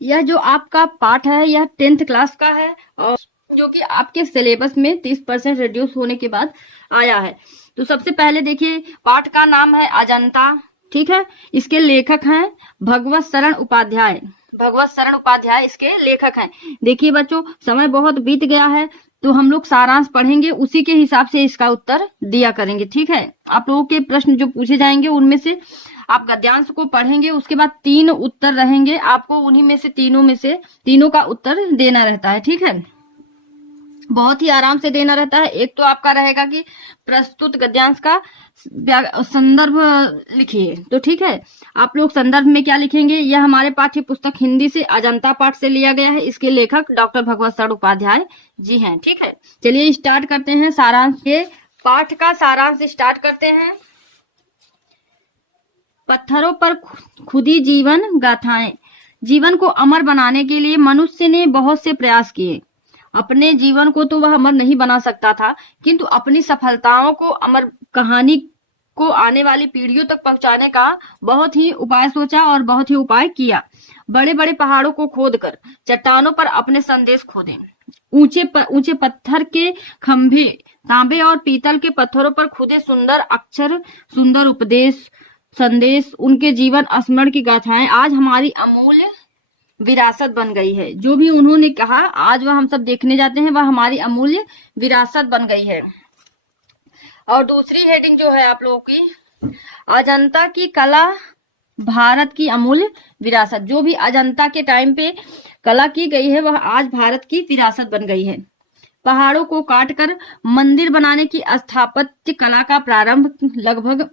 यह जो आपका पाठ है यह 10th क्लास का है और जो कि आपके सिलेबस में 30% रिड्यूस होने के बाद आया है। तो सबसे पहले देखिए, पाठ का नाम है अजंता, ठीक है। इसके लेखक हैं भगवत शरण उपाध्याय। भगवत शरण उपाध्याय इसके लेखक हैं। देखिए बच्चों, समय बहुत बीत गया है, तो हम लोग सारांश पढ़ेंगे, उसी के हिसाब से इसका उत्तर दिया करेंगे, ठीक है। आप लोगों के प्रश्न जो पूछे जाएंगे उनमें से आप गद्यांश को पढ़ेंगे, उसके बाद 3 उत्तर रहेंगे, आपको उन्हीं में से तीनों का उत्तर देना रहता है, ठीक है। बहुत ही आराम से देना रहता है। एक तो आपका रहेगा कि प्रस्तुत गद्यांश का संदर्भ लिखिए, तो ठीक है। आप लोग संदर्भ में क्या लिखेंगे, यह हमारे पाठ्य पुस्तक हिंदी से अजंता पाठ से लिया गया है। इसके लेखक डॉक्टर भगवत शरण उपाध्याय जी हैं, ठीक है। चलिए स्टार्ट करते हैं सारांश के पाठ का सारांश स्टार्ट करते हैं। पत्थरों पर खुदी जीवन गाथाएं। जीवन को अमर बनाने के लिए मनुष्य ने बहुत से प्रयास किए। अपने जीवन को तो वह अमर नहीं बना सकता था, किंतु अपनी सफलताओं को, अमर कहानी को आने वाली पीढ़ियों तक पहुंचाने का बहुत ही उपाय सोचा और बहुत ही उपाय किया। बड़े बड़े पहाड़ों को खोदकर चट्टानों पर अपने संदेश खोदे। ऊंचे पत्थर के खंभे, तांबे और पीतल के पत्थरों पर खुदे सुंदर अक्षर, सुंदर उपदेश, संदेश, उनके जीवन स्मरण की गाथाएं आज हमारी अमूल्य विरासत बन गई है। जो भी उन्होंने कहा आज वह हम सब देखने जाते हैं, वह हमारी अमूल्य विरासत बन गई है। और दूसरी हेडिंग जो है आप लोगों की, अजंता की कला भारत की अमूल्य विरासत। जो भी अजंता के टाइम पे कला की गई है वह आज भारत की विरासत बन गई है। पहाड़ों को काटकर मंदिर बनाने की स्थापत्य कला का प्रारंभ लगभग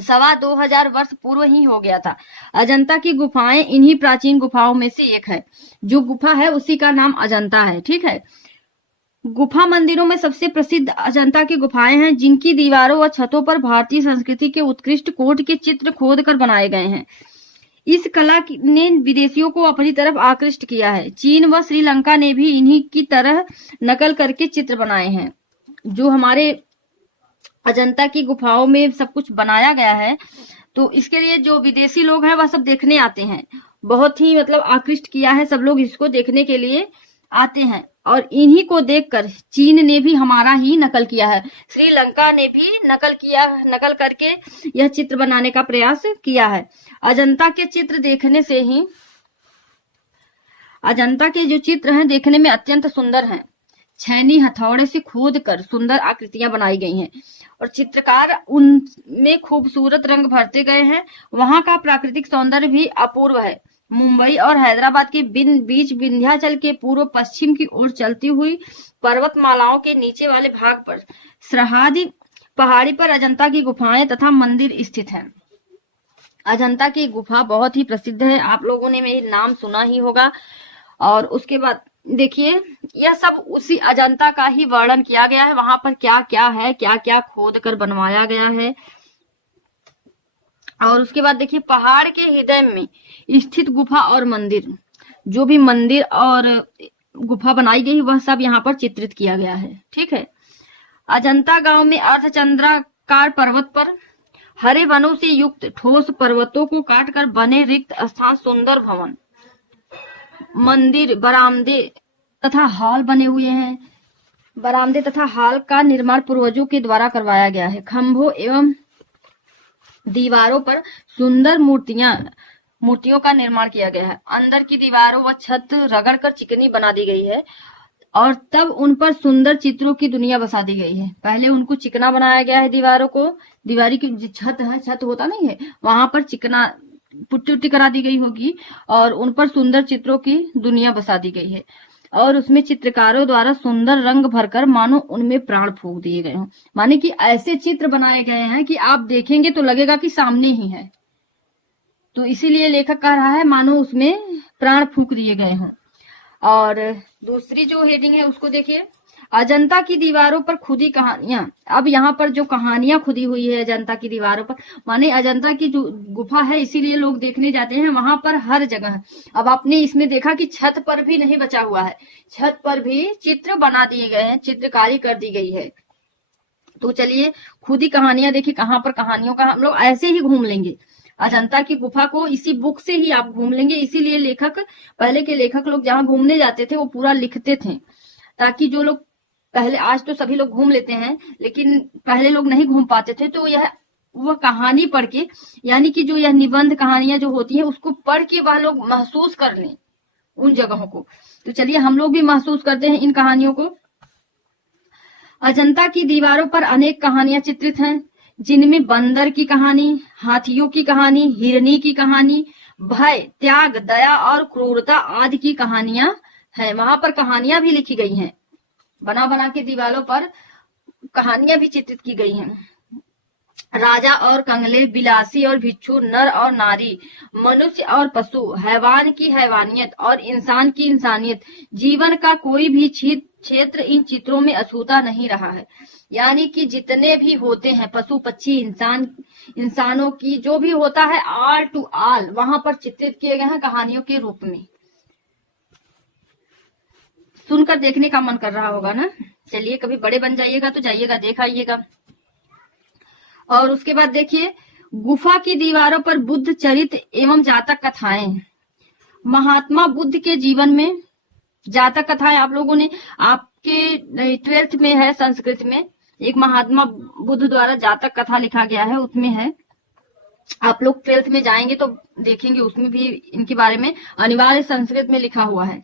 2,2500 वर्ष पूर्व ही हो गया था। अजंता की गुफाएं इन्हीं प्राचीन गुफाओं में से एक है। जो गुफा है उसी का नाम अजंता है, ठीक है। गुफा मंदिरों में सबसे प्रसिद्ध अजंता की गुफाएं हैं, जिनकी दीवारों व छतों पर भारतीय संस्कृति के उत्कृष्ट कोट के चित्र खोद कर बनाए गए हैं। इस कला ने विदेशियों को अपनी तरफ आकृष्ट किया है। चीन व श्रीलंका ने भी इन्हीं की तरह नकल करके चित्र बनाए हैं। जो हमारे अजंता की गुफाओं में सब कुछ बनाया गया है, तो इसके लिए जो विदेशी लोग हैं वह सब देखने आते हैं। बहुत ही मतलब आकृष्ट किया है, सब लोग इसको देखने के लिए आते हैं। और इन्हीं को देखकर चीन ने भी हमारा ही नकल किया है, श्रीलंका ने भी नकल करके यह चित्र बनाने का प्रयास किया है। अजंता के चित्र देखने से ही, अजंता के जो चित्र हैं देखने में अत्यंत सुंदर हैं। छैनी हथौड़े से खोद कर सुंदर आकृतियां बनाई गई हैं और चित्रकार उनमें खूबसूरत रंग भरते गए हैं। वहां का प्राकृतिक सौंदर्य भी अपूर्व है। मुंबई और हैदराबाद के बीच विंध्याचल के पूर्व पश्चिम की ओर चलती हुई पर्वतमालाओं के नीचे वाले भाग पर सरहदी पहाड़ी पर अजंता की गुफाएं तथा मंदिर स्थित हैं। अजंता की गुफा बहुत ही प्रसिद्ध है, आप लोगों ने मेरी नाम सुना ही होगा। और उसके बाद देखिए, यह सब उसी अजंता का ही वर्णन किया गया है। वहां पर क्या क्या है, क्या क्या खोद कर बनवाया गया है। और उसके बाद देखिए, पहाड़ के हृदय में स्थित गुफा और मंदिर, जो भी मंदिर और गुफा बनाई गई वह सब यहाँ पर चित्रित किया गया है, ठीक है। अजंता गांव में अर्धचंद्राकार पर्वत पर हरे वनों से युक्त ठोस पर्वतों को काटकर बने रिक्त स्थान, सुंदर भवन, मंदिर, बरामदे तथा हॉल बने हुए हैं। बरामदे तथा हॉल का निर्माण पूर्वजों के द्वारा करवाया गया है। खंभों एवं दीवारों पर सुंदर मूर्तियों का निर्माण किया गया है। अंदर की दीवारों व छत रगड़कर चिकनी बना दी गई है और तब उन पर सुंदर चित्रों की दुनिया बसा दी गई है। पहले उनको चिकना बनाया गया है दीवारों को, दीवारी की छत है, छत होता नहीं है, वहां पर चिकना पुट्टी उट्टी करा दी गई होगी और उन पर सुंदर चित्रों की दुनिया बसा दी गई है। और उसमें चित्रकारों द्वारा सुंदर रंग भरकर मानो उनमें प्राण फूंक दिए गए हों। माने कि ऐसे चित्र बनाए गए हैं कि आप देखेंगे तो लगेगा कि सामने ही है। तो इसीलिए लेखक कह रहा है मानो उसमें प्राण फूंक दिए गए हों। और दूसरी जो हेडिंग है उसको देखिए, अजंता की दीवारों पर खुदी कहानियां। अब यहाँ पर जो कहानियां खुदी हुई है अजंता की दीवारों पर, माने अजंता की जो गुफा है इसीलिए लोग देखने जाते हैं, वहां पर हर जगह। अब आपने इसमें देखा कि छत पर भी नहीं बचा हुआ है, छत पर भी चित्र बना दिए गए हैं, चित्रकारी कर दी गई है। तो चलिए खुदी कहानियां देखिए, कहाँ पर कहानियों का हम लोग ऐसे ही घूम लेंगे। अजंता की गुफा को इसी बुक से ही आप घूम लेंगे। इसीलिए पहले के लेखक लोग जहाँ घूमने जाते थे वो पूरा लिखते थे, ताकि जो लोग पहले, आज तो सभी लोग घूम लेते हैं लेकिन पहले लोग नहीं घूम पाते थे, तो वह कहानी पढ़ के, यानी कि जो यह निबंध कहानियां जो होती है उसको पढ़ के वह लोग महसूस कर लें उन जगहों को। तो चलिए हम लोग भी महसूस करते हैं इन कहानियों को। अजंता की दीवारों पर अनेक कहानियां चित्रित हैं, जिनमें बंदर की कहानी, हाथियों की कहानी, हिरनी की कहानी, भय, त्याग, दया और क्रूरता आदि की कहानियां हैं। वहां पर कहानियां भी लिखी गई हैं, बना बना के दीवारों पर कहानियां भी चित्रित की गई हैं। राजा और कंगले, बिलासी और भिक्षु, नर और नारी, मनुष्य और पशु, हैवान की हैवानियत और इंसान की इंसानियत, जीवन का कोई भी क्षेत्र इन चित्रों में अछूता नहीं रहा है। यानी कि जितने भी होते हैं पशु पक्षी इंसानों की जो भी होता है, ऑल टू ऑल वहां पर चित्रित किए गए हैं कहानियों के रूप में। सुनकर देखने का मन कर रहा होगा ना। चलिए कभी बड़े बन जाइएगा तो जाइएगा, देख आइएगा। और उसके बाद देखिए, गुफा की दीवारों पर बुद्ध चरित्र एवं जातक कथाएं। महात्मा बुद्ध के जीवन में जातक कथाएं आप लोगों ने, आपके 12th में है संस्कृत में, एक महात्मा बुद्ध द्वारा जातक कथा लिखा गया है, उसमें है। आप लोग 12th में जाएंगे तो देखेंगे, उसमें भी इनके बारे में अनिवार्य संस्कृत में लिखा हुआ है।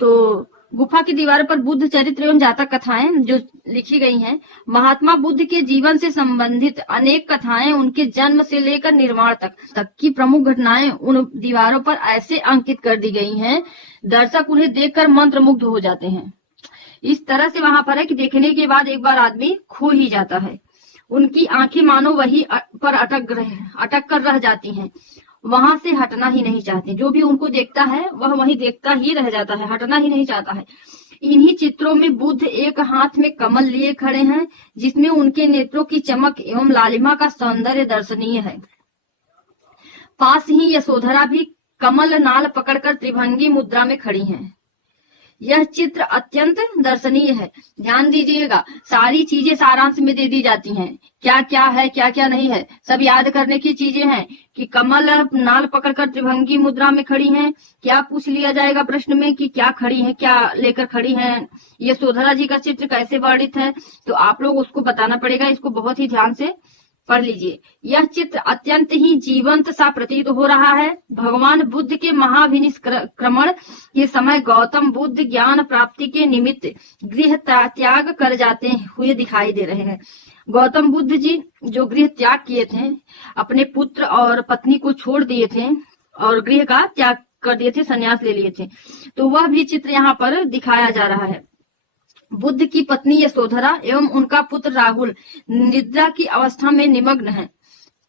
तो गुफा की दीवारों पर बुद्ध चरित्र एवं जातक कथाएं जो लिखी गई हैं, महात्मा बुद्ध के जीवन से संबंधित अनेक कथाएं, उनके जन्म से लेकर निर्वाण तक की प्रमुख घटनाएं उन दीवारों पर ऐसे अंकित कर दी गई हैं, दर्शक उन्हें देखकर मंत्रमुग्ध हो जाते हैं। इस तरह से वहां पर है कि देखने के बाद एक बार आदमी खो ही जाता है। उनकी आंखें मानो वही पर अटक कर रह जाती हैं, वहां से हटना ही नहीं चाहते। जो भी उनको देखता है वह वहीं देखता ही रह जाता है, हटना ही नहीं चाहता है। इन्हीं चित्रों में बुद्ध एक हाथ में कमल लिए खड़े हैं, जिसमें उनके नेत्रों की चमक एवं लालिमा का सौंदर्य दर्शनीय है। पास ही यशोधरा भी कमल नाल पकड़कर त्रिभंगी मुद्रा में खड़ी हैं। यह चित्र अत्यंत दर्शनीय है। ध्यान दीजिएगा, सारी चीजें सारांश में दे दी जाती हैं, क्या क्या है क्या क्या नहीं है, सब याद करने की चीजें हैं। कि कमल नाल पकड़कर त्रिभंगी मुद्रा में खड़ी हैं, क्या पूछ लिया जाएगा प्रश्न में कि क्या खड़ी हैं, क्या लेकर खड़ी हैं, यशोधरा जी का चित्र कैसे वर्णित है, तो आप लोग उसको बताना पड़ेगा। इसको बहुत ही ध्यान से पढ़ लीजिए। यह चित्र अत्यंत ही जीवंत सा प्रतीत हो रहा है। भगवान बुद्ध के महाविनिष्क्रमण के समय गौतम बुद्ध ज्ञान प्राप्ति के निमित्त गृह त्याग कर जाते हुए दिखाई दे रहे हैं। गौतम बुद्ध जी जो गृह त्याग किए थे, अपने पुत्र और पत्नी को छोड़ दिए थे और गृह का त्याग कर दिए थे, संन्यास ले लिए थे, तो वह भी चित्र यहाँ पर दिखाया जा रहा है। बुद्ध की पत्नी यशोधरा एवं उनका पुत्र राहुल निद्रा की अवस्था में निमग्न हैं।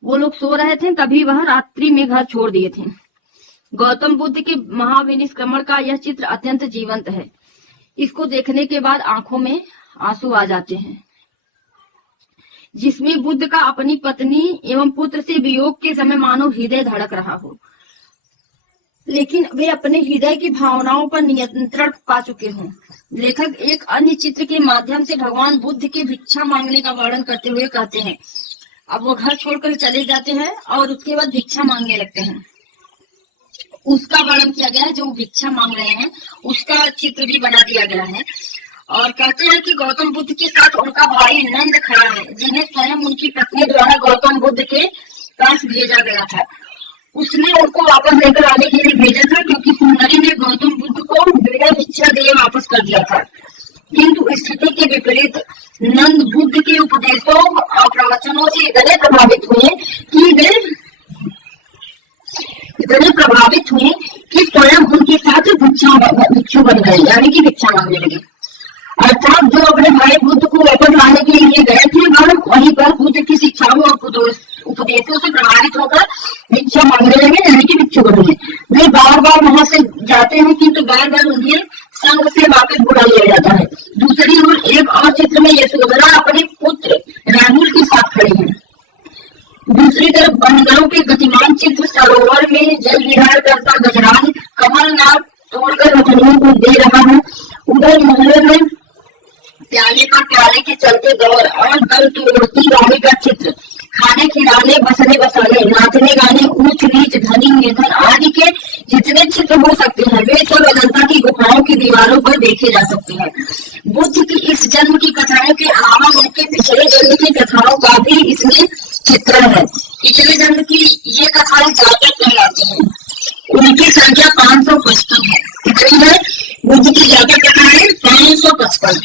वो लोग सो रहे थे, तभी वह रात्रि में घर छोड़ दिए थे। गौतम बुद्ध के महाविनिष्क्रमण का यह चित्र अत्यंत जीवंत है। इसको देखने के बाद आंखों में आंसू आ जाते हैं, जिसमें बुद्ध का अपनी पत्नी एवं पुत्र से वियोग के समय मानो हृदय धड़क रहा हो, लेकिन वे अपने हृदय की भावनाओं पर नियंत्रण पा चुके हों। लेखक एक अन्य चित्र के माध्यम से भगवान बुद्ध के भिक्षा मांगने का वर्णन करते हुए कहते हैं, अब वो घर छोड़कर चले जाते हैं और उसके बाद भिक्षा मांगने लगते हैं। उसका वर्णन किया गया है, जो भिक्षा मांग रहे हैं उसका चित्र भी बना दिया गया है। और कहते हैं कि गौतम बुद्ध के साथ उनका भाई नंद खड़ा है, जिन्हें स्वयं उनकी पत्नी द्वारा गौतम बुद्ध के पास भेजा गया था। उसने उनको वापस लेकर आने के लिए भेजा था, क्योंकि सुंदरी ने गौतम बुद्ध को बिना भिक्षा दिए वापस कर दिया था। किंतु स्थिति के विपरीत नंद बुद्ध के उपदेशों और प्रवचनों से इतने प्रभावित हुए कि स्वयं उनके साथ भिक्षु बन गए, यानी कि भिक्षा मांगने लगे। अर्थात जो अपने भाई बुद्ध को वापस लाने के लिए गए थे, वहीं पर बुद्ध की शिक्षाओं और उपदेशों से प्रभावित होकर भिक्षा मांगने लगे, यानी कि भिक्षु बन गए। वे बार बार वहां से जाते हैं, किंतु बार बार उन्हें संघ से वापस बुला लिया जाता है। दूसरी ओर एक और चित्र में यशोधरा अपने पुत्र राहुल के साथ खड़ी है। दूसरी तरफ बंदरों के गतिमान चित्र, सरोवर में जल विहार करता गजराज कमल नाग तोड़कर मछलियों को दे रहा है। उधर मोहल्ले में प्याले पर प्याले के चलते दौर और दल तोड़ती रानी का चित्र, खाने खिलाने बसने बसाने नाचने गाने चित्र हो सकते हैं वे सब अजंता की गुफाओं की दीवारों पर देखे जा सकते हैं। बुद्ध की इस जन्म की कथाओं के अलावा उनके पिछले जन्म की कथाओं का भी इसमें चित्रण है। पिछले जन्म की ये कथाएं जातक कहलाती हैं। उनकी संख्या 555 है। कितनी है? बुद्ध की जातक कथाएं 555।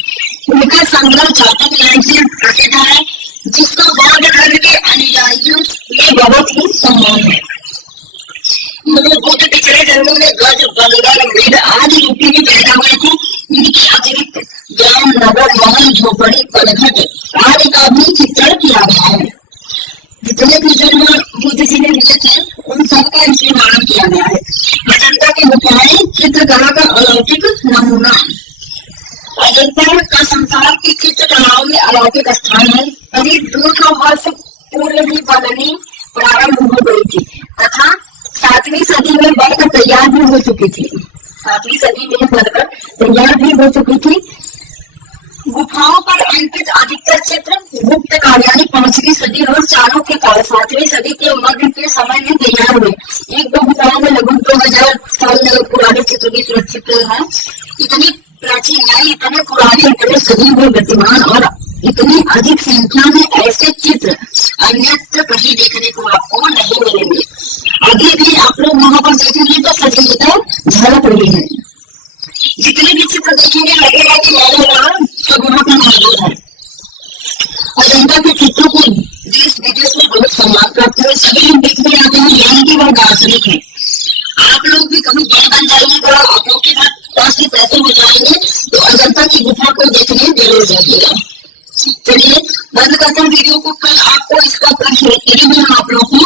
उनका संग्रह जातक नाम से प्रसिद्ध है, जिसका बौद्ध धर्म के अनुयायियों में बहुत ही सम्मान है। बुद्ध पिछले जन्मों में गज, बंदर, मेढ आदि रूपी में पैदा हुए थे। इनके अतिरिक्त ग्राम, नगर, महल, झोपड़ी, पलघट आदि का भी चित्रण किया गया है। जितने भी जन्म बुद्ध जी ने लिए थे उन सबका इसमें वर्णन किया गया है। अजंता की गुफाएं चित्रकला का अलौकिक नमूना है। अजंता का संसार की चित्रकलाओं में अलौकिक स्थान है। करीब 200 वर्ष पूर्व ही बननी प्रारंभ हो गई थी तथा 7वीं सदी में बनकर तैयार भी हो चुकी थी। 7वीं सदी में बनकर तैयार भी हो चुकी थी। गुफाओं पर अंकित अधिकतर चित्र गुप्त काल यानी 5वीं सदी और चाणक्य काल 7वीं सदी के मध्य के समय में तैयार हुए। एक दो गुफाओं में लगभग 2000 साल पुराने चित्र भी सुरक्षित है। इतनी प्राचीन है, इतने पुराने, इतने सदी में विद्यमान और इतनी अधिक संख्या में ऐसे चित्र अन्यत्र कहीं देखने को आपको नहीं मिलेंगे। अभी भी आप लोग वहां पर देखेंगे तो सजीवता झलक रही है। जितने भी चित्र देखेंगे लगेगा कि सब वहां पर मौजूद है। अजंता के चित्रों को देश विदेश में बहुत सम्मान प्राप्त है। सभी लोग देखने आते हैं, यानी कि वह दार्शनिक है। आप लोग भी कभी बन जाइएगा, आप लोग के पास ही पैसे हो जाएंगे तो अजंता की गुफा को देखने जरूर जाइएगा। चलिए बंद करते हैं वीडियो को। कल आपको इसका प्रश्न उत्तरी में हम आप लोग को